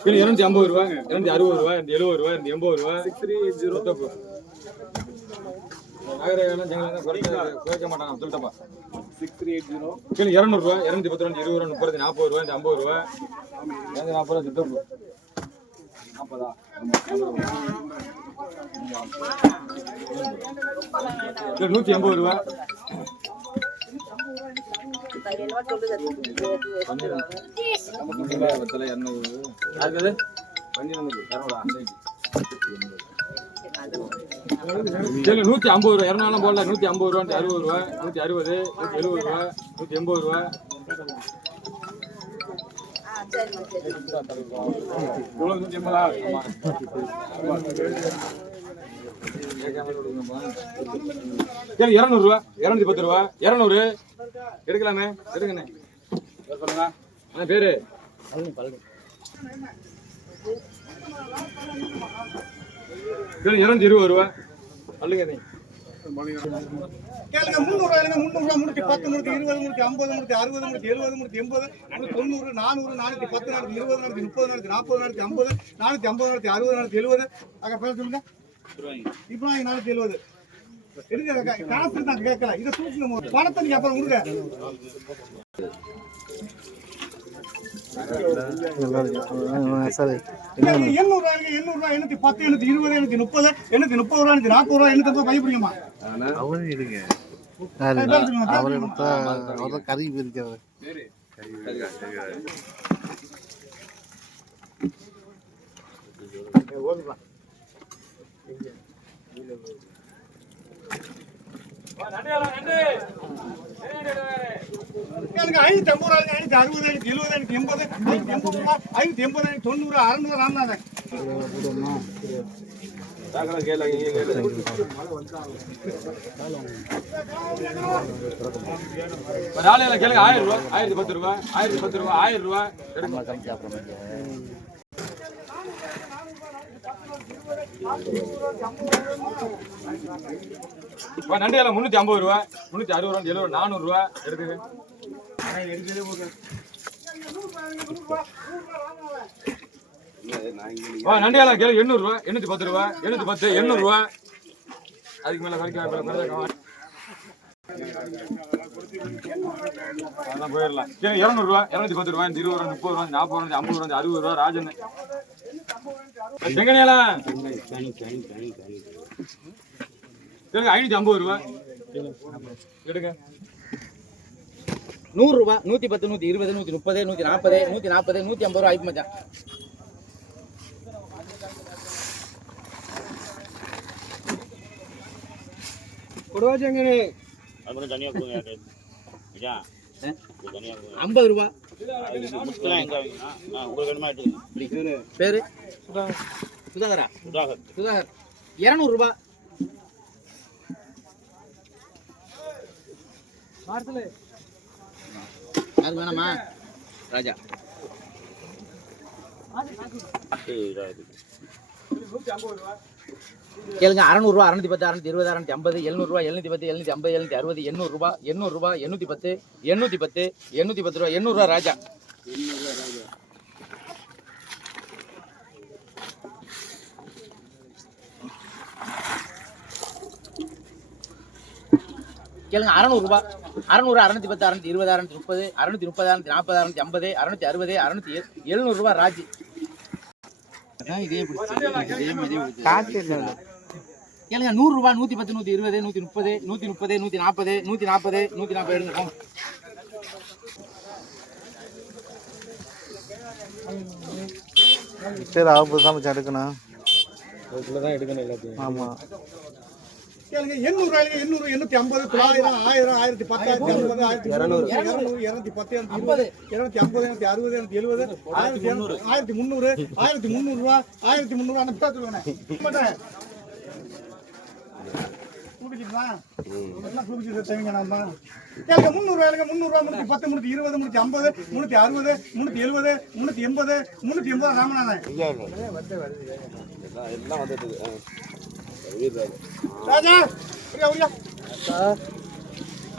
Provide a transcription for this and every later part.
இருநூத்தி இருநூத்தி ஐம்பது ரூபா இருநூத்தி அறுபது ரூபா இந்த எழுபது ரூபா இந்த எண்பது ரூபா சிக்ஸ் த்ரீ ஜீரோ கிலோ இரநூறுவா இரநூத்தி பத்து ரூபா இருபது ரூபா முப்பது நாற்பது ரூபா இந்த ஐம்பது ரூபா. இரநூத்தி நாற்பது ரூபா சித்தப்பு நாற்பதா நூற்றி எண்பது ரூபா. நூற்றி ஐம்பது ரூபா இரநூறுலாம் போடல நூற்றி ஐம்பது ரூபா அறுபது ரூபா நூற்றி அறுபது நூற்றி எழுபது ரூபா நூற்றி எண்பது ரூபா. நூற்றி எண்பதா? இரநூறுவா. இரநூத்தி பத்து ரூபா. இரநூறு. எடுக்கலாண்ணே எடுங்கண்ணே. பேர் சொல்லுங்க அண்ணா பேரு? சரி இரநூத்தி இருபது ரூபா. சொல்லுங்க கேளுங்க முந்நூறு ரூபாய்ங்க முந்நூறு ரூபாய் பத்து முன்னூத்தி இருபது முன்னூத்தி ஐம்பது முன்னூத்தி அறுபது முன்னூத்தி எழுபது முன்னூத்தி எண்பது முன்னூத்தி தொண்ணூறு நானூறு நானூற்றி பத்து நானூற்றி இருபது நானூத்தி முப்பது நானூத்தி நாற்பது நானூத்தி ஐம்பது நானூற்றி ஐம்பது நானூத்தி அறுபது நானூத்தி எழுபது. அக்கா பேச சொல்லுங்க. இப்போ நானூத்தி எழுபது காசு நான் கேட்கல இதை முதல்ல. பணத்தை நீங்க அப்புறம் கொடுங்க. கேளுங்க, எண்ணூறு ரூபாய்ங்க எண்ணூறு ரூபாய் எண்ணூத்தி பத்து எண்ணூத்தி இருபது எண்ணூத்தி முப்பது எண்ணூத்தி முப்பது ரூபாய் எண்ணூத்தி நாற்பது ரூபாய் எண்ணூத்தி ஐம்பது பயப்படுங்கம்மா அவரும் அவர். எடுத்தா அவர் கறி எனக்கு ஐநூத்தி ஐம்பது ரூபாய் ஐநூத்தி அறுபது ஐநூத்தி எழுபது ஐநூத்தி எண்பது ஐநூத்தி எண்பது ரூபாய் ஐநூத்தி எண்பது ஐநூத்தி தொண்ணூறு அறுநூறு ராமநாதன் ஆயிரம் ரூபா ஆயிரத்தி பத்து ரூபாய் ஆயிரத்தி பத்து ரூபாய் ஆயிரம் ரூபாய் எடுங்க இப்போ நண்டு எல்லாம் முந்நூற்றி ஐம்பது ரூபா முந்நூற்றி அறுபது ரூபா எழுபது நானூறு எடுக்குது எடுக்குங்க ஓ நண்டு எல்லாம் எண்ணூறு எண்ணூற்றி பத்து ரூபா எண்ணூற்றி பத்து எண்ணூறுரூவா அதுக்கு மேலே குறைக்க அதெல்லாம் போயிடலாம். சரி இரநூறுவா இரநூத்தி பத்து ரூபா இருபது ரூபா முப்பது ரூபா நாற்பது ரூபா ஐம்பது ரூபா அறுபது ரூபா ராஜன். ஐநூத்தி ஐம்பது ரூபா. எடுங்க. நூறு ரூபாய் நூத்தி பத்து நூத்தி இருபது நூத்தி முப்பது நூத்தி நாற்பது நூத்தி நாற்பது நூத்தி ஐம்பது ரூபா ஆயிப்பு மச்சான் ஐம்பது ரூபா. இது முத்துலாம் எங்கே வாங்கினா? ஆ உங்களுக்கு வேணுமா எடுத்துக்கோங்க. பேரு? சுதாகரா சுதாகர் சுதாகர் இருநூறு ரூபாய் அது வேணாமா ராஜா கேளுங்க அறநூறுவா அறுநூத்தி பத்து அறுநூத்தி இருபது அறுநூத்தி ஐம்பது எழுநூறுவா எழுநூத்தி பத்து எழுநூத்தி ஐம்பது எழுநூத்தி அறுபது எண்ணூறுபா எண்ணூறுபா எண்ணூத்தி பத்து எண்ணூத்தி பத்து எண்ணூத்தி பத்து ரூபா எண்ணூறுவா ராஜா. கேளுங்க அறநூறுபா அறநூறு அறுநூத்தி பத்து அறுநூத்தி இருபது அறுநூத்தி முப்பது அறுநூத்தி முப்பது அறுநூத்தி நாற்பது அறுநூத்தி ஐம்பது அறுநூத்தி அறுபது அறுநூத்தி எழுநூறுபா ராஜி. அதான் இதே. கேளுங்க நூறு ரூபாய் நூத்தி பத்து நூத்தி இருபது நூத்தி முப்பது நூத்தி முப்பது நூத்தி நாற்பது நூத்தி நாற்பது நூத்தி நாற்பது எடுங்க போங்க. சரி ஆகும்போது தான் எடுக்கணும். தான் எடுக்கணும் எல்லாத்தையும். ஆமா. கேளுங்க எண்ணூறு ரூபாய்ங்க எண்ணூறு எண்ணூத்தி ஐம்பது தொள்ளாயிரம் ஆயிரம் ஆயிரத்தி பத்து ஆயிரத்தி ஐம்பது ஆயிரத்தி இரநூறு. இரநூறு. இருநூத்தி பத்து இருநூத்தி இருபது இருநூத்தி ஐம்பது இருநூத்தி அறுபது இருநூத்தி எழுபது ஆயிரத்தி இரநூறு ஆயிரத்தி முந்நூறு ஆயிரத்தி முந்நூறு ரூபா ஆயிரத்தி முந்நூறு அந்த பேர் சொல்லுவேன் ராமநாதன். ராஜா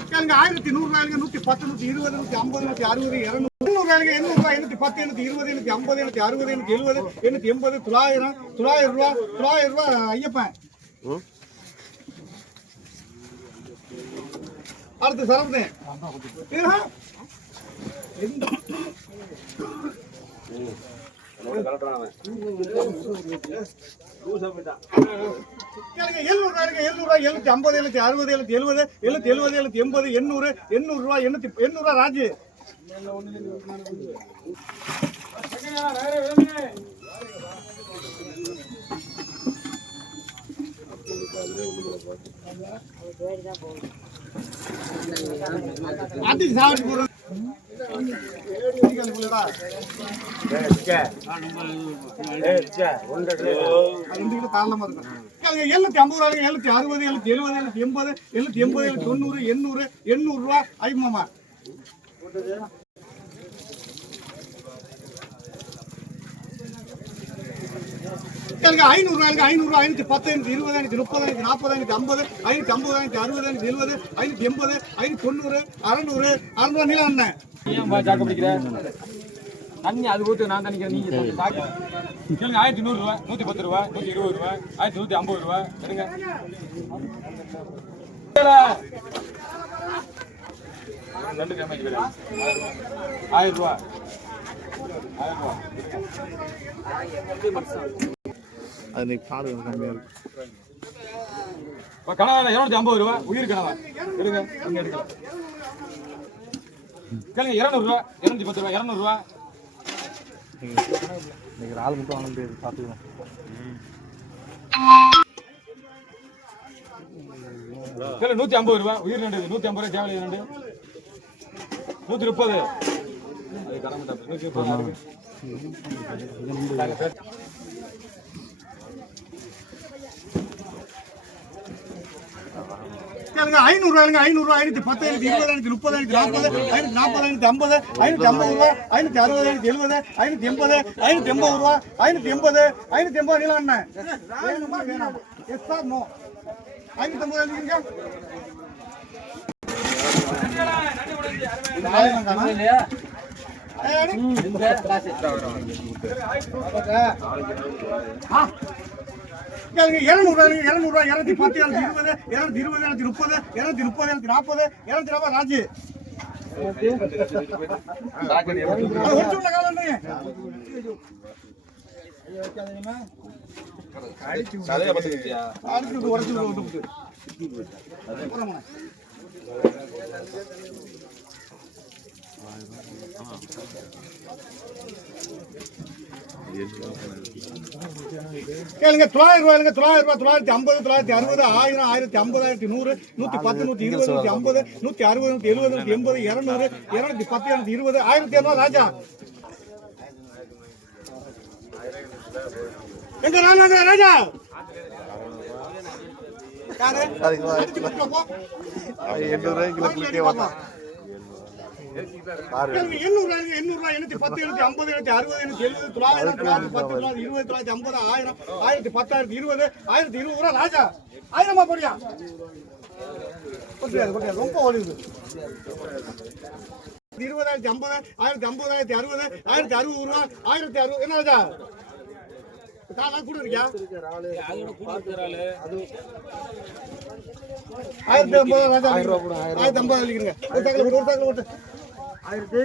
கேளுங்க ஆயிரத்தி நூறு ரூபாய்ங்க நூத்தி பத்து நூத்தி இருபது நூத்தி ஐம்பது நூத்தி அறுபது இருநூறு. எண்ணூறு ரூபாய்ங்க எண்ணூறு ரூபாய்? எண்ணூத்தி பத்து எண்ணூத்தி இருபது எண்ணூத்தி ஐம்பது எண்ணூத்தி அறுபது எண்ணூத்தி எழுபது எண்ணூத்தி எண்பது தொள்ளாயிரம் தொள்ளாயிரம் ரூபாய் தொள்ளாயிரம் ரூபாய் ஐயப்பன் அடுத்து சரவணே கேளுங்க எழுநூத்தி ஐம்பது எழுநூத்தி அறுபது எழுநூத்தி எழுபது எழுநூத்தி எழுபது எழுநூத்தி எண்பது எண்ணூறு எண்ணூறு ரூபாய் எண்ணூத்தி எண்ணூறு ராஜு. சாப்பிட்டு ரெண்டு கிலோ எழுநூத்தி ஐம்பது ரூபாய் எழுநூத்தி அறுபது எழுநூத்தி எழுபது எழுநூத்தி எண்பது எழுநூத்தி எண்பது எழுநூத்தி தொண்ணூறு எண்ணூறு எண்ணூறு ரூபா ஐமாமா எனக்கு ஐநூறு எனக்கு ஐநூறு ஐநூத்தி பத்து ஐநூத்தி இருபது ஐநூத்தி முப்பது ஐநூத்தி நாற்பது ஐநூத்தி ஐம்பது ஐநூத்தி ஐம்பது ஐநூத்தி அறுபது ஐநூத்தி எழுபது ஐநூத்தி எண்பது ஐநூத்தி தொண்ணூறு அறநூறு அறுநூறு நீளம் அண்ணன் ஏன் பா பிடிக்கிற? தண்ணி அது ஊத்து நான் தண்ணிக்கிறேன் நீங்க சாக்கு கேளுங்க ஆயிரத்தி நூறு நூற்றி நூத்தி பத்து ரூபா நூத்தி இருபது ரூபா ஆயிரத்தி நூத்தி ஐம்பது ரூபா எடுங்க. ரெண்டு கிழமை ஆயிரம் ரூபா ஆயிரம் ரூபா அது நீ பாடு கம்மியாக இருக்கு. இப்போ கனவா இருநூத்தி ஐம்பது ரூபா. உயிர் கனவா. எடுங்க இங்க எடுங்க கேளுங்க இரநூறுவா இருநூத்தி பத்து ரூபா இரநூறுவா இன்னைக்கு ஆள் மட்டும் வாங்க முடியாது பார்த்துக்கலாம். நூத்தி ஐம்பது ரூபா. உயிர் நண்டு இது. நூத்தி ஐம்பது ரூபா சேவலை நண்டு நூத்தி முப்பது. நூத்தி முப்பது ரூபா இருக்கு. கேளுங்க ஐநூறு ரூபாய்ங்க ஐநூறு ரூபாய் ஐநூத்தி பத்து ஐநூத்தி இருபது ஐநூத்தி முப்பது ஐநூத்தி நாற்பது ஐநூத்தி நாற்பது ஐநூத்தி ஐம்பது ஐநூத்தி ஐம்பது ரூபாய் ஐநூத்தி அறுபது ஐநூத்தி எழுபது ஐநூத்தி எண்பது ஐநூத்தி எண்பது ரூபாய் ஐநூத்தி எண்பது ஐநூத்தி எண்பது நீளம் அண்ணன் வேணுமா வேணாமா எஸ் சார் நோ ஐநூத்தி ஐம்பது எழுதிங்க. ஆ. இருநூறு ரூபாய், இருநூறு ரூபாய், இருநூத்தி பத்து, இருநூத்தி இருபது, இருநூத்தி இருபது, இருநூத்தி முப்பது, இருநூத்தி முப்பது, இருநூத்தி நாற்பது, இருநூத்தி நாற்பது, ராஜு. ஒட்டு கேளுங்க தொள்ளாயிரம் ரூபாய்ங்க தொள்ளாயிரம் ரூபாய் தொள்ளாயிரத்தி ஐம்பது தொள்ளாயிரத்தி அறுபது ஆயிரம் ஆயிரத்தி ஐம்பது ஆயிரத்தி நூறு நூத்தி பத்து நூத்தி இருபது நூத்தி ஐம்பது நூத்தி அறுபது நூத்தி எழுபது நூத்தி எண்பது இருநூறு இருநூத்தி பத்து இருநூத்தி இருபது ஆயிரத்தி இரநூறு ராஜா. எங்க ராஜா ராஜா. எண்ணூறு ரூபாய்க்கு கிலோ குளிக்கே மாட்டான் பாரு கேளுங்க, எண்ணூறு ரூபாய்ங்க, எண்ணூறு ரூபாய், எண்ணூத்தி பத்து, எண்ணூத்தி ஐம்பது, எண்ணூத்தி அறுபது, எண்ணூத்தி எழுபது, தொள்ளாயிரம், தொள்ளாயிரத்தி பத்து, தொள்ளாயிரத்தி இருபது, தொள்ளாயிரத்தி ஐம்பது, ஆயிரம், ஆயிரத்தி பத்து, ஆயிரத்தி இருபது, ஆயிரத்தி இருபது ரூபா ராஜா. ஆயிரமா போடியா ரொம்ப இருபதாயிரத்தி ஐம்பது ஆயிரத்தி ஐம்பது ஆயிரத்தி அறுபது ஆயிரத்தி அறுபது ரூபா ஆயிரத்தி அறுபது என்ன ராஜா? காலா கூட இருக்கியா? ஆயிரத்தி ஐம்பது ஆயிரத்தி ஐம்பது ஒரு ஒரு போட்டு